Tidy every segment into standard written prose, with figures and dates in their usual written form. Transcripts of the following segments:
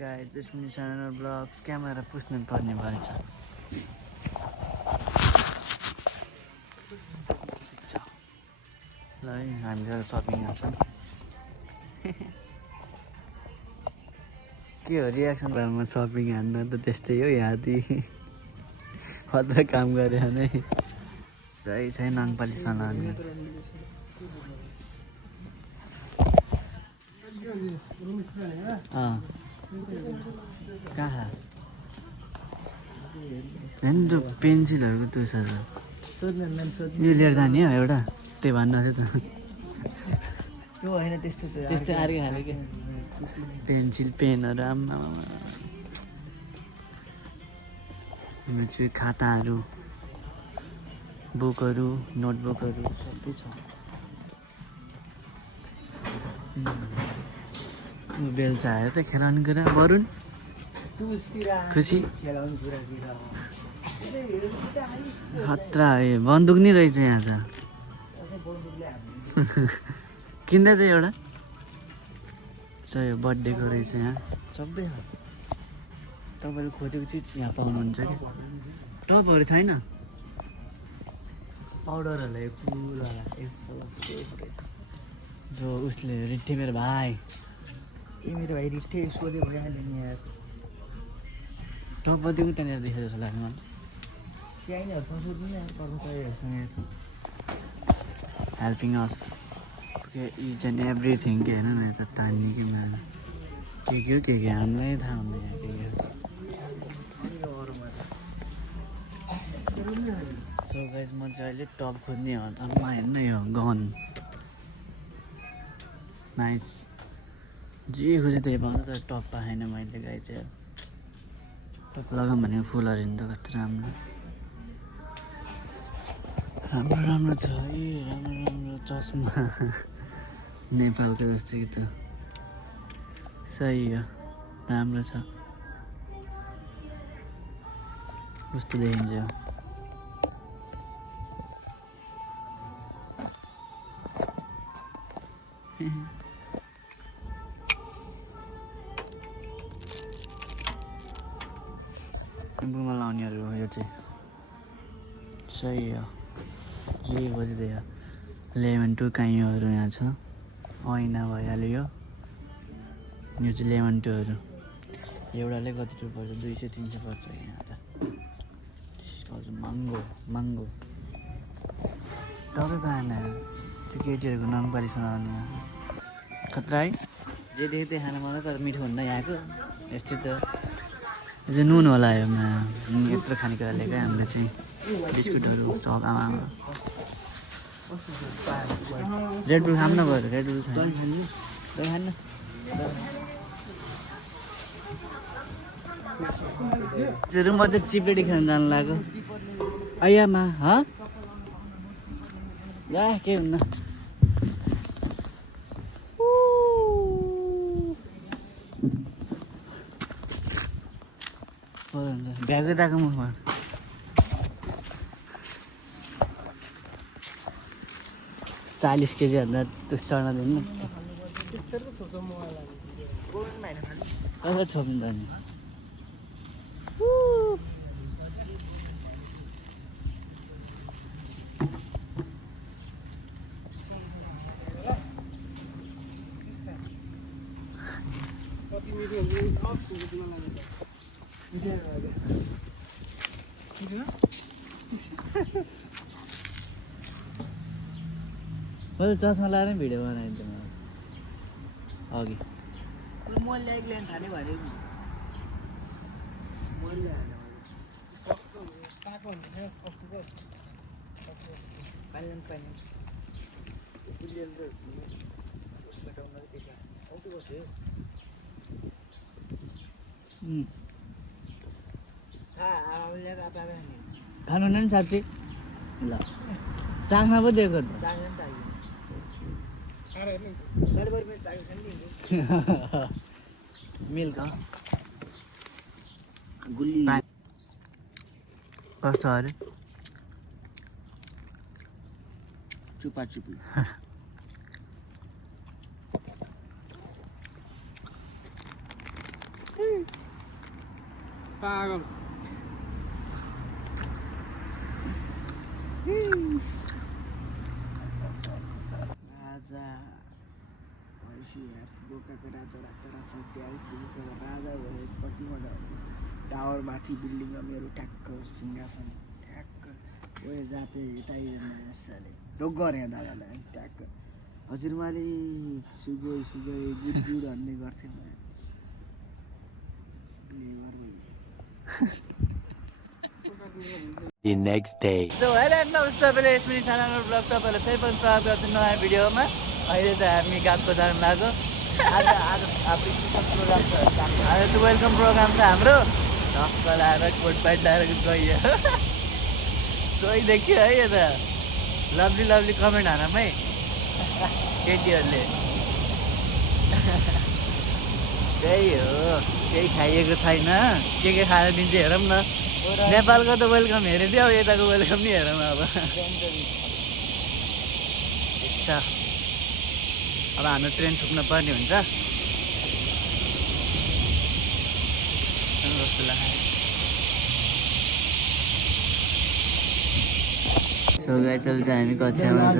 Guys Jasmin channel vlogs camera पुस्नु पर्ने भएछ ल है हामी गएर सपिङ गर्छौँ के हो रियाक्सन म सपिङ हान्न त त्यस्तै हो यादी खतरा काम गरे नै सही छैन नङपाली सामान कहाँ हेर्नु पेन्सिलहरूको त्यो छ यो लिएर जाने हो एउटा त्यही भन्न थियो त त्यो होइन त्यस्तो त्यस्तै अर्कै खाले के पेन्सिल पेनहरू आम्मा यो चाहिँ खाताहरू बुकहरू नोटबुकहरू सबै छ बेलचा आयो त खेलाउने कुरा वरुण खुसी खतरा है बन्दुक नि रहेछ यहाँ त किन्दा त एउटा छ यो बर्थडेको रहेछ यहाँ सबै छ तपाईँले खोजेको चिज यहाँ पाउनुहुन्छ कि टपहरू छैन पाउडरहरूलाई फुल जो उसले रिट्ठे मेरो भाइ ए मेरो भाइ रिट्ठे सोधे भइहाल्यो नि यार टपपट्टि पनि त्यहाँनिर देखेको जस्तो लाग्छ मलाई त्यहाँ नि सोध्नु नि कर्मचारीहरूसँग helping us each and everything के हेर्नु न यता तान्ने कि म्याम के हो हामीलाई थाहा हुँदैन यहाँ के सो गाइस म चाहिँ अहिले टप खोज्ने हो अम्मा हेर्नु यो गन नाइस जे खोजेँ त्यही पाउँछ तर टप पाएन मैले गाई चाहिँ टप लगाऊँ भनेको फुलहरू नि त कस्तो राम्रो राम्रो छ है राम्रो चस्मा नेपालको जस्तो कि त सही हो राम्रो छ कस्तो देखिन्छ यो बुमा लाउनेहरू हो यो चाहिँ सही हो जे खोजिदियो लेमन टुकाइयोहरू यहाँ छ ऐना भइहाल्यो यो चाहिँ लेमन टुहरू एउटाले कति रुपियाँ पर्छ 200-300 पर्छ यहाँ त महँगो टपै पाएन त्यो केटीहरूको नङपालीसँग आउने खतरा है जे देख्दै खानु मलाई तर मिठो हुन्न यहाँको यस्तै त यो चाहिँ नुन होला योमा यत्रो खानेकुरा ल्याएको हामीले चाहिँ बिस्कुटहरू सब आमा रेड बुल खाऊँ न गएर रेड बुल छैन खान्न रुममा चाहिँ चिप्लेटी खेल्न जानु लाग्यो आइयामा ला के हुन्न भ्याएको ताको मुखमा 40 केजी भन्दा त्यस्तो चढ्न दिनु कसरी छोप्नु त नि मैले चस्मा लाएर भिडियो बनाइदिन्छु म अघि खानु नि साँच्ची ल चाख्न पो दिएको त मिल्क गुल्ली कस्तो अरे चुपा चुपी पागल राजा भएपछि यार बोकाको राजा राता आइपुगेको राजा भयो कति मजा आउँथ्यो टावर माथि बिल्डिङमा मेरो ठ्याक्क सिंहासन ठ्याक्क ओए जाते यताले रोग गरे दादालाई ट्याक्क हजुरमाले सुगोई गुड भन्ने गर्थेँ The next day. So hello नमस्ते तपाईँले यसरी सानो ब्लग तपाईँलाई फेरि पनि स्वागत गर्छु नयाँ भिडियोमा अहिले चाहिँ हामी गएको जानु लाग्यो आज हाम्रो प्रोग्राम छ आज त वेलकम प्रोग्राम छ हाम्रो ढक्क लगाएर कोट प्यान्ट लगाएर गइयो कोही देखियो है यता लभली कमेन्ट हानमै केटीहरूले त्यही हो केही खाइएको छैन के खाएर दिन्छ हेरौँ न नेपालको त वेलकम हेरिदियो अब यताको वेलकम नि हेरौँ अब ठिक छ अब हाम्रो ट्रेन छुट्नु पर्ने हुन्छ जस्तो लाग्यो सो गाइस चल चाहिँ हामी कक्षामा छ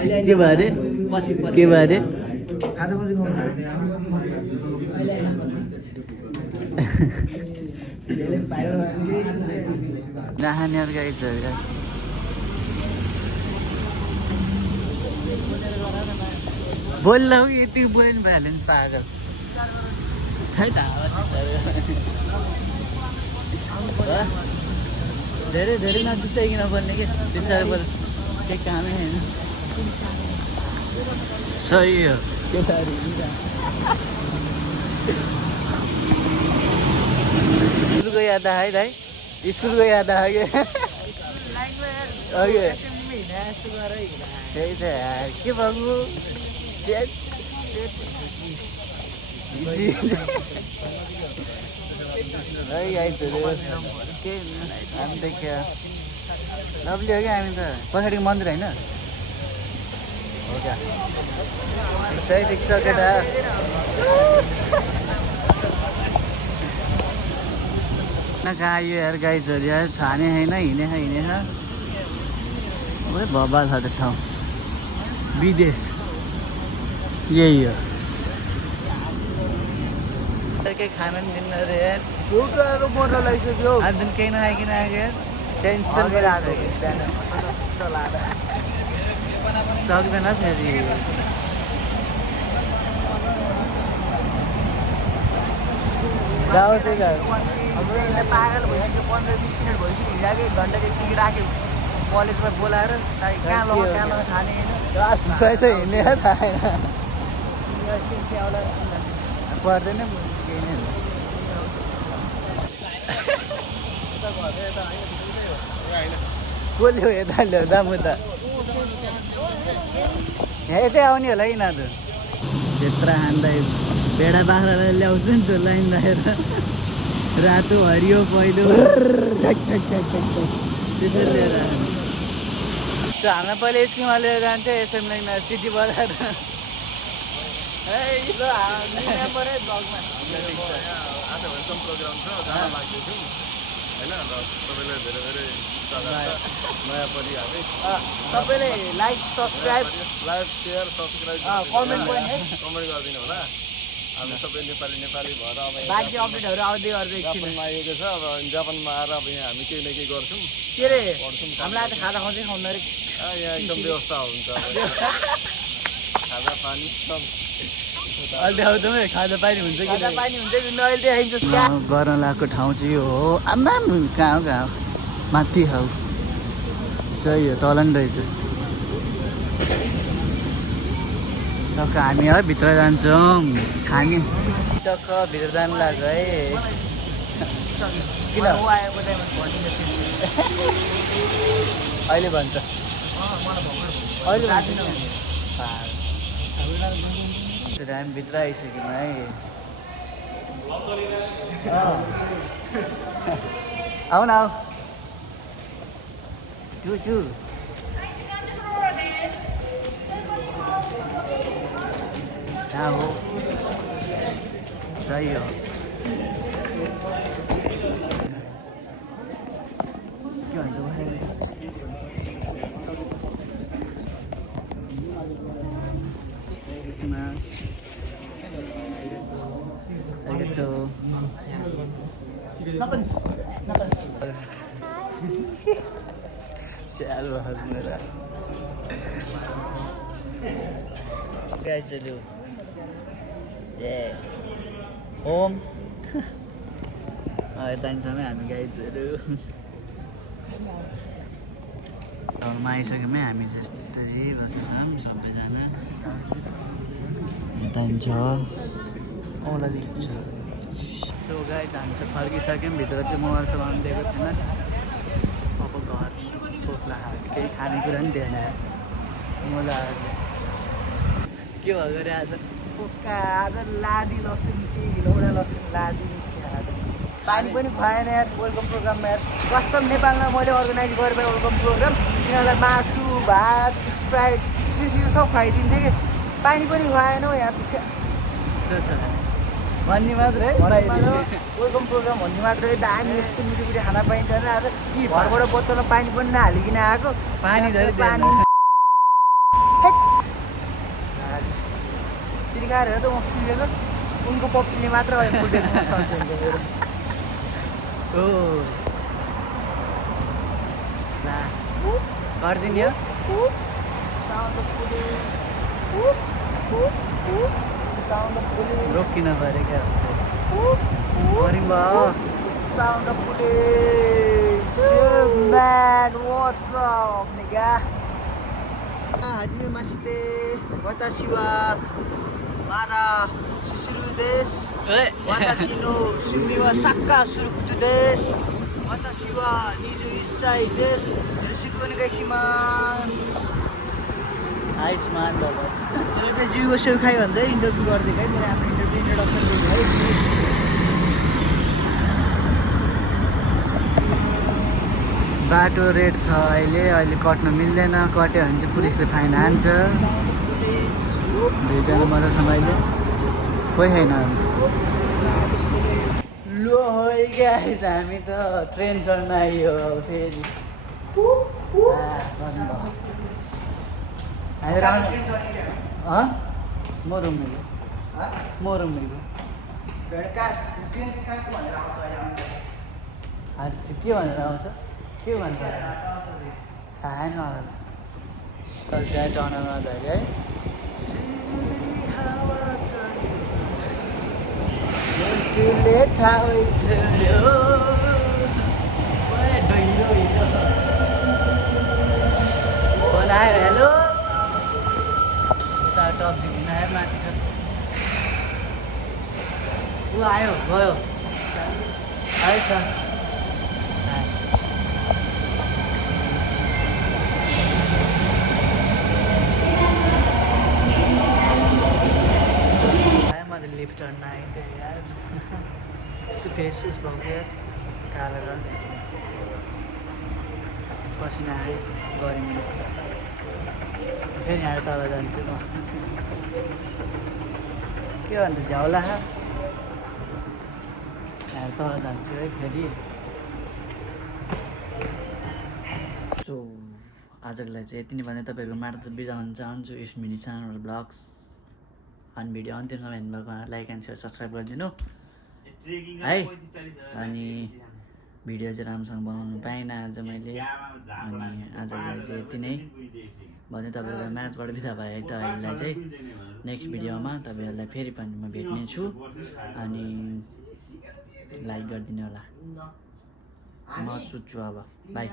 के भयो अरे के भयो अरे आज पछि नहाने गाइस बोल रहा हूँ यति बोल्नु भइहाल्यो नि पागल धेरै धेरै नजित्ताइकन बोल्ने कि बिचारा बोल केही कामै होइन सही हो स्कुलको याद आयो है स्कुलको याद आयो त्यही त के भएको हामी देखियो लभली हो क्या हामी त पछाडिको मन्दिर होइन हो क्या सही ठिक छ केटा कहाँ आयो यार गाइजहरू यार छाने होइन हिँडेछ भब्बा छ त्यो ठाउँ विदेश यही हो केही खाना पनि दिनु अरे यार भोकहरू मर्न लागिसक्यो आज दिन केही नखाइकन आएको यार टेन्सन सक्दैन फेरि जाओस् हाम्रो पागल भइसक्यो 15-20 मिनट भइसक्यो हिँडाएको 1 घन्टा त्यतिकै राख्यो कलेजमा बोलाएर कहाँ लगा खाने होइन हिँडेर थाहा पर्दैन केही नै कसले हो यता ल्याउँदा म त यतै आउने होला है यिनीहरू त्यत्रा खाँदा भेडा बाख्रालाई ल्याउँछ नि त लाइन लगाएर रातो हरियो पहिलो त्यसरी लिएर त्यो हामीलाई पहिला स्कुलमा लिएर जान्थ्यो एसएम लाइनमा सिटी बजार सबैले लाइक सब्सक्राइब कमेन्ट गरिदिनु होला हामी सबै नेपाली भएर अब बाँकी अपडेटहरू आउँदै गर्दै जापानमा आएको छ अब जापानमा आएर अब यहाँ हामी केही न केही गर्छौँ के अरे हामीलाई आज खाजा खुवाउँदै खाउँदो अरे यहाँ एकदम व्यवस्था हुन्छ खाजा पानी सब अहिले आउँदै खाजा पानी हुन्छ कि पानी हुन्छ कि अहिले देखाइन्छ गर्न लगाएको ठाउँ चाहिँ यो हो आम्मा कहाँ हो माथि खाऊ सही हो तल नि रहेछ टक्क हामी है भित्र जान्छौँ खाने टक्क भित्र जानु लाग्यो है किन अहिले भन्छ अहिले हामी भित्र आइसक्यौँ है आऊ न आऊ टु हो सही हो के भन्छ गाई चल्यो ए होम यतासम्मै हामी गाइजहरू घरमा आइसक्यौँ हामी जस्तै बसेछौँ सबैजना यता छ औला देख्छ सो गाइज हामी चाहिँ फर्किसक्यौँ भित्र चाहिँ मोबाइल चलाउनु दिएको थिएन अब घर पोख्ला केही खानेकुरा पनि दिएन मजा के भयो गरे आज पोका आज लादी लसुन कि लौडा लसुन लादी निस्क्यो आज पानी पनि खुवाएन यार वेलकम प्रोग्राममा यार कस्टम नेपालमा मैले अर्गनाइज गरेर वेलकम प्रोग्राम यिनीहरूलाई मासु भात स्प्राइट चिसो सब खुवाइदिन्थेँ कि पानी पनि खुवाएन हौ यार त्यो छ भन्ने मात्रै वेलकम प्रोग्राम भन्ने मात्रै दामी यस्तो मिठो मिठो खाना पाइन्छ होइन आज घरबाट बोतलमा पानी पनि नहालिकन आएको पानी झरी पानी खाएर त म सुनेको उनको पप्पीले मात्र फुटेको सक्छ हो ला गरिदिने हो रोकिन पऱ्यो क्या गऱ्यौँ भयो sound of police man what's up निगा हाजिमे मासिते वताशी wa mara susuru desu. Watashi no shumi wa sakkar surukutu desu. Watashi wa 21 歳です。よろしくお願いします。आयुष्मान बाबा त्यसले चाहिँ जिउको सेउ खायो भने चाहिँ इन्टरभ्यू गरिदिएको है मेरो आफ्नो इन्टरभ्यू इन्ट्रोडक्सन दिएको है बाटो रेड छ अहिले कट्न मिल्दैन कट्यो भने चाहिँ पुलिसले फाइन हान्छ दुईजना मजासँग अहिले कोही छैन लो है गाइस हामी त ट्रेन चढ्न आइयो फेरि म रुम मिल्यो अच्छा के भनेर आउँछ के भन्छ थाहा नहोला ज्याट अनरमा धैर्य है बनायो हेलो उता टप झिक्न आयो माथि ऊ आयो गयो आएछ लिफ्ट चढ्न आइदियो यार यस्तो फेस उस भएको यार कालो रङ पसिना आयो गर्मी फेरि यहाँ तल जान्छु म के भन्छ झ्याउला यहाँ तल जान्छु है फेरि सो आजको लागि चाहिँ यति नै भने तपाईँहरूको मात्र बिदा हुन चाहन्छु यस मिनी च्यानल ब्लग्स अनि भिडियो अन्तिमसम्म हेर्नुभएको लाइक एन्ड सेयर सब्सक्राइब गरिदिनु है अनि भिडियो चाहिँ राम्रोसँग बनाउनु पाइनँ आज मैले अनि आजको लागि चाहिँ यति नै भने तपाईँहरूलाई म्याचबाट बिदा भए है त अहिलेलाई चाहिँ नेक्स्ट भिडियोमा तपाईँहरूलाई फेरि पनि म भेट्ने छु अनि लाइक गरिदिनु होला म सुत्छु अब बाई